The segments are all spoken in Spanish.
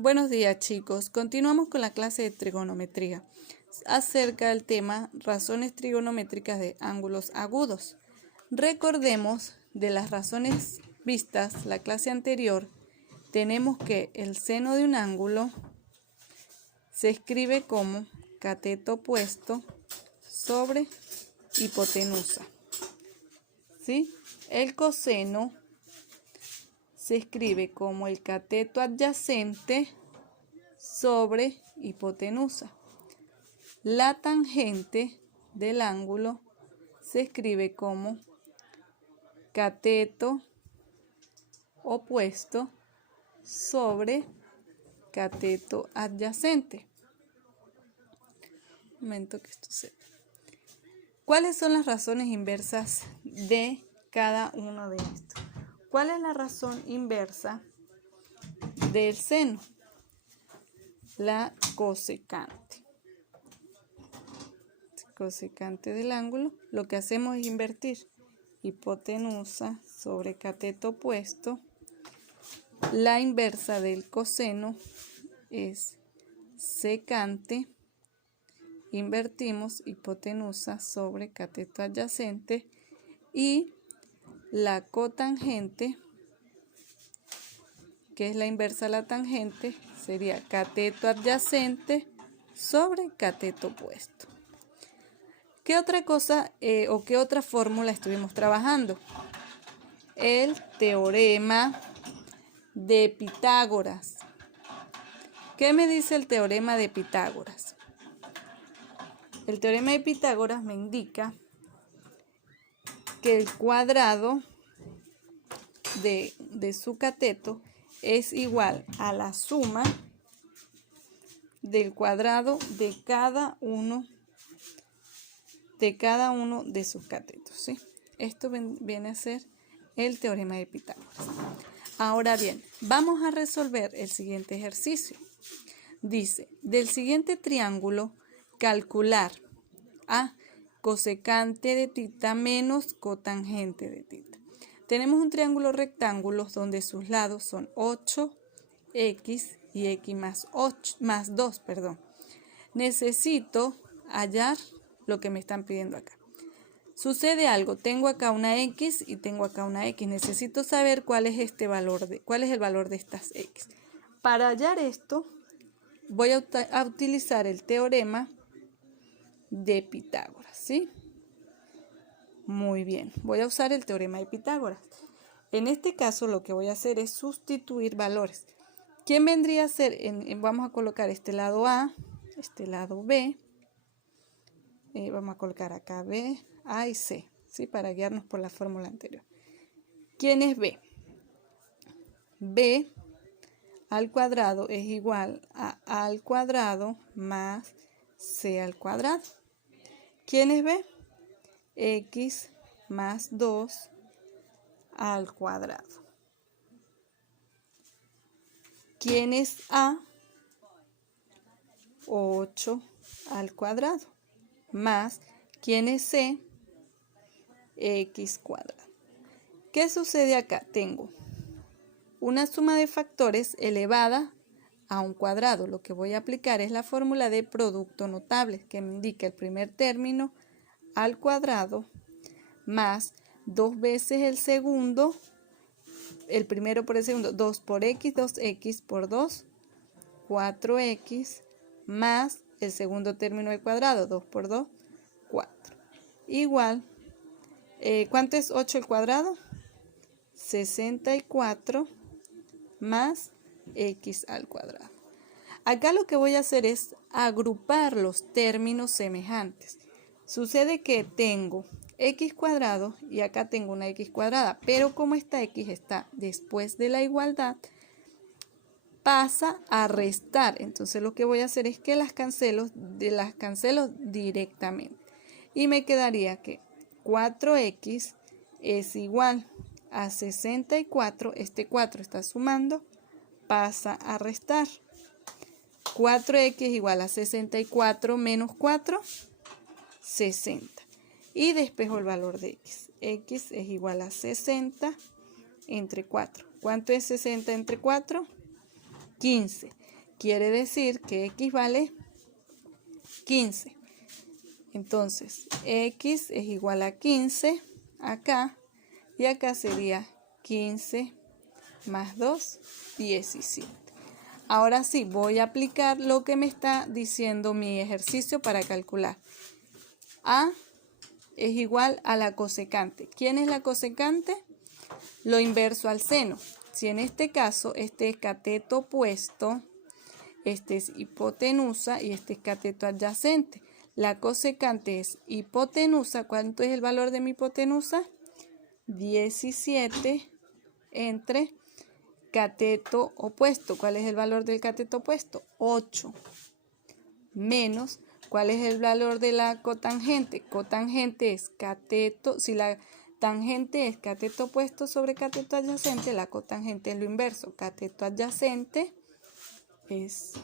Buenos días, chicos. Continuamos con la clase de trigonometría acerca del tema razones trigonométricas de ángulos agudos. Recordemos de las razones vistas la clase anterior, tenemos que el seno de un ángulo se escribe como cateto opuesto sobre hipotenusa. ¿Sí? El coseno se escribe como el cateto adyacente sobre hipotenusa. La tangente del ángulo se escribe como cateto opuesto sobre cateto adyacente. Un momento que esto se... ¿Cuáles son las razones inversas de cada uno de estos? ¿Cuál es la razón inversa del seno? La cosecante. Cosecante del ángulo, lo que hacemos es invertir hipotenusa sobre cateto opuesto. La inversa del coseno es secante. Invertimos hipotenusa sobre cateto adyacente. Y la cotangente, que es la inversa a la tangente, sería cateto adyacente sobre cateto opuesto. ¿Qué otra cosa o qué otra fórmula estuvimos trabajando? El teorema de Pitágoras. ¿Qué me dice el teorema de Pitágoras? El teorema de Pitágoras me indica que el cuadrado de su cateto es igual a la suma del cuadrado de cada uno de sus catetos, ¿sí? Esto viene a ser el teorema de Pitágoras. Ahora bien, vamos a resolver el siguiente ejercicio. Dice, del siguiente triángulo, calcular a cosecante de θ menos cotangente de θ. Tenemos un triángulo rectángulo donde sus lados son 8x y x más 2. Necesito hallar lo que me están pidiendo acá. Sucede algo, tengo acá una x y tengo acá una x. Necesito saber cuál es el valor de estas x. Para hallar esto, voy a utilizar el teorema de Pitágoras, ¿sí? Muy bien, voy a usar el teorema de Pitágoras. En este caso, lo que voy a hacer es sustituir valores. ¿Quién vendría a ser? Vamos a colocar este lado A, este lado B. Vamos a colocar acá B, A y C, ¿sí? Para guiarnos por la fórmula anterior. ¿Quién es B? B al cuadrado es igual a al cuadrado más C al cuadrado. ¿Quién es B? X más 2 al cuadrado. ¿Quién es A? 8 al cuadrado. Más, ¿quién es C? X cuadrado. ¿Qué sucede acá? Tengo una suma de factores elevada a un cuadrado. Lo que voy a aplicar es la fórmula de producto notable, que me indica el primer término al cuadrado más 2 veces el segundo, el primero por el segundo, 2 por x, 2x por 2, 4x, más el segundo término del cuadrado, 2 por 2, 4. Igual, ¿cuánto es 8 al cuadrado? 64 más x al cuadrado. Acá lo que voy a hacer es agrupar los términos semejantes. Sucede que tengo x cuadrado y acá tengo una x cuadrada, pero como esta x está después de la igualdad, pasa a restar. Entonces lo que voy a hacer es que las cancelo directamente. Y me quedaría que 4x es igual a 64. Este 4 está sumando, pasa a restar. 4x es igual a 64 menos 4, 60. Y despejo el valor de x. X es igual a 60 entre 4. ¿Cuánto es 60 entre 4? 15. quiere decir que x vale 15. Entonces, x es igual a 15 acá, y acá sería 15 más 2, 17. Ahora sí, voy a aplicar lo que me está diciendo mi ejercicio para calcular. A es igual a la cosecante. ¿Quién es la cosecante? Lo inverso al seno. Si en este caso este es cateto opuesto, este es hipotenusa y este es cateto adyacente. La cosecante es hipotenusa. ¿Cuánto es el valor de mi hipotenusa? 17 entre cateto opuesto. ¿Cuál es el valor del cateto opuesto? 8. Menos, ¿cuál es el valor de la cotangente? Cotangente es cateto, si la tangente es cateto opuesto sobre cateto adyacente, la cotangente es lo inverso. Cateto adyacente es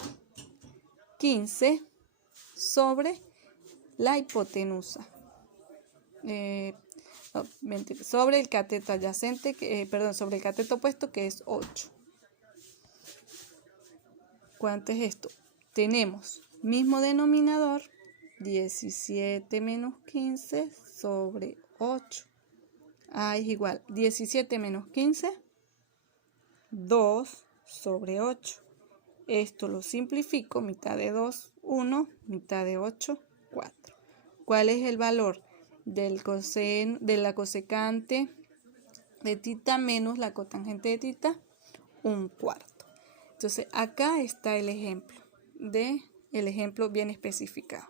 15 sobre la hipotenusa. Sobre el cateto adyacente, sobre el cateto opuesto, que es 8. ¿Cuánto es esto? Tenemos mismo denominador, 17 menos 15 sobre 8. A es igual, 17 menos 15, 2 sobre 8. Esto lo simplifico, mitad de 2, 1, mitad de 8, 4. ¿Cuál es el valor de la cosecante de tita menos la cotangente de tita? 1/4. Entonces acá está el ejemplo bien especificado.